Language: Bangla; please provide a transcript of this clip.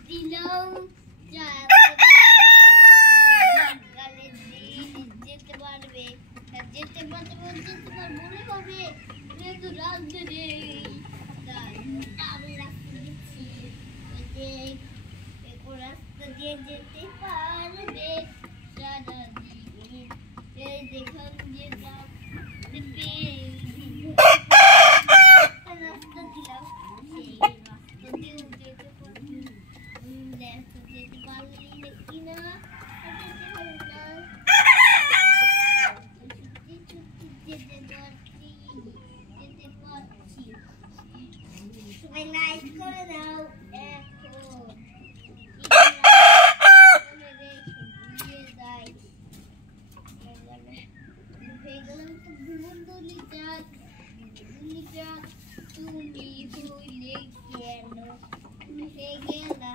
দিলেও যেতে পারবে যেতে পারবে যেতে পারবো না হবে রাস্তা নেই আমি রাস্তা দিচ্ছি রাস্তা দিয়ে যেতে পারবে সারাদিন এই যেখান দিয়ে রাস্তা দিলাম সেই রাস্তা দিয়ে যেতে পারবি যেতে পারলি কিনা সবাই লাইক করে দাও এখন তুমি হইলে কেন তুমি গেলা